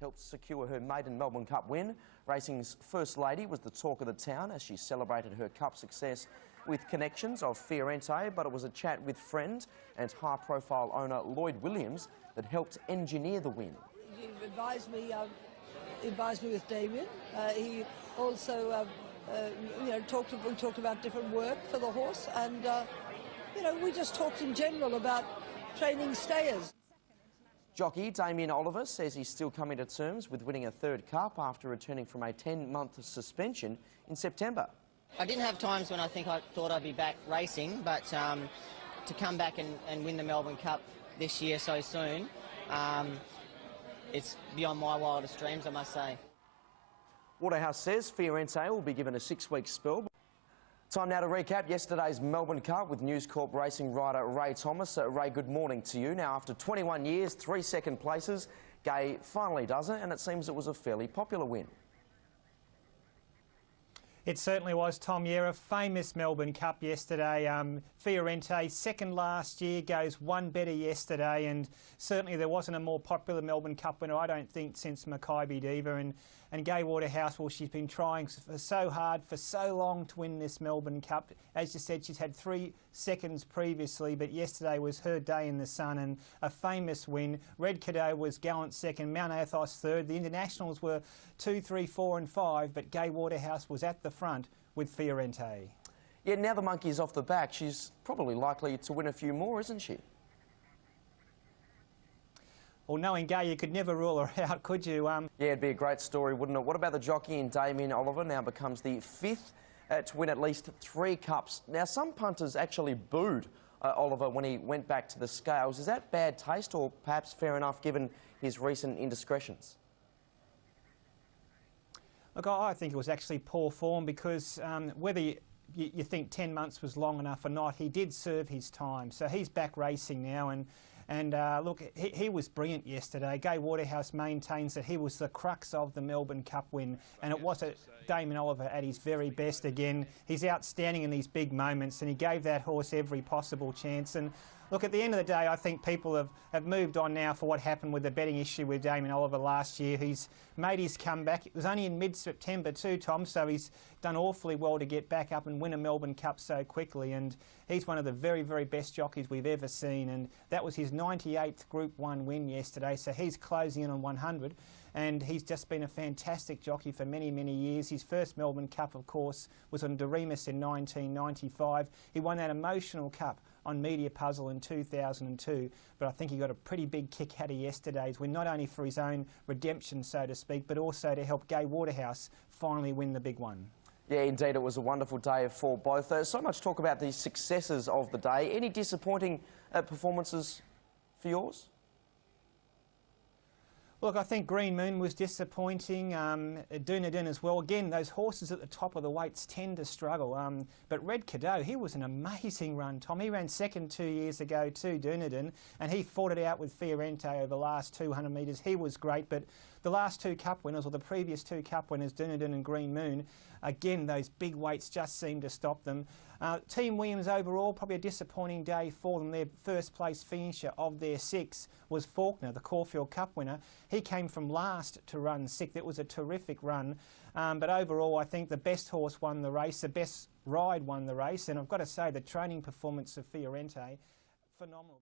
helped secure her maiden Melbourne Cup win. Racing's First Lady was the talk of the town as she celebrated her Cup success with connections of Fiorente, but it was a chat with friend and high-profile owner Lloyd Williams that helped engineer the win. He advised me with Damien. He also we talked about different work for the horse, and we just talked in general about training stayers. Jockey Damien Oliver says he's still coming to terms with winning a third Cup after returning from a 10-month suspension in September. I didn't have times when I thought I'd be back racing, but to come back and win the Melbourne Cup this year so soon, it's beyond my wildest dreams, I must say. Waterhouse says Fiorente will be given a 6-week spell. Time now to recap yesterday's Melbourne Cup with News Corp racing rider Ray Thomas. Ray, good morning to you. Now, after 21 years, 3 second places, Gai finally does it, and it seems it was a fairly popular win. It certainly was, Tom. Yeah, a famous Melbourne Cup yesterday. Fiorente, second last year, goes one better yesterday, and certainly there wasn't a more popular Melbourne Cup winner, I don't think, since Makybe Diva. And Gai Waterhouse, well, she's been trying so hard for so long to win this Melbourne Cup. As you said, she's had 3 seconds previously, but yesterday was her day in the sun and a famous win. Red Cadeau was gallant second, Mount Athos third. The internationals were 2, 3, 4 and 5, but Gai Waterhouse was at the front with Fiorente. Yeah, now the monkey's off the back, she's probably likely to win a few more, isn't she? Well, knowing Gai, you could never rule her out, could you? Yeah, it'd be a great story, wouldn't it? What about the jockey in Damien Oliver? Now becomes the 5th to win at least 3 Cups. Now, some punters actually booed Oliver when he went back to the scales. Is that bad taste, or perhaps fair enough given his recent indiscretions? Look, I think it was actually poor form because whether you think 10 months was long enough or not, he did serve his time. So he's back racing now, and look, he was brilliant yesterday. Gai Waterhouse maintains that he was the crux of the Melbourne Cup win, and it was Damien Oliver at his very best again. He's outstanding in these big moments, and he gave that horse every possible chance. And look, at the end of the day, I think people have moved on now for what happened with the betting issue with Damien Oliver last year. He's made his comeback. It was only in mid-September too, Tom, so he's done awfully well to get back up and win a Melbourne Cup so quickly, and he's one of the very, very best jockeys we've ever seen, and that was his 98th Group 1 win yesterday, so he's closing in on 100, and he's just been a fantastic jockey for many, many years. His first Melbourne Cup, of course, was on Doremus in 1995. He won that emotional cup on Media Puzzle in 2002, but I think he got a pretty big kick out of yesterday's win, not only for his own redemption, so to speak, but also to help Gai Waterhouse finally win the big one. Yeah, indeed, it was a wonderful day for both. So much talk about the successes of the day. Any disappointing performances for yours? Look, I think Green Moon was disappointing, Dunedin as well. Again, those horses at the top of the weights tend to struggle. But Red Cadeau, he was an amazing run, Tom. He ran second 2 years ago to Dunedin, and he fought it out with Fiorente over the last 200 metres. He was great, but the last 2 Cup winners, or the previous 2 Cup winners, Dunedin and Green Moon, again, those big weights just seemed to stop them. Team Williams overall, probably a disappointing day for them. Their first place finisher of their 6 was Faulkner, the Caulfield Cup winner. He came from last to run 6th. It was a terrific run. But overall, I think the best horse won the race, the best ride won the race. And I've got to say, the training performance of Fiorente, phenomenal.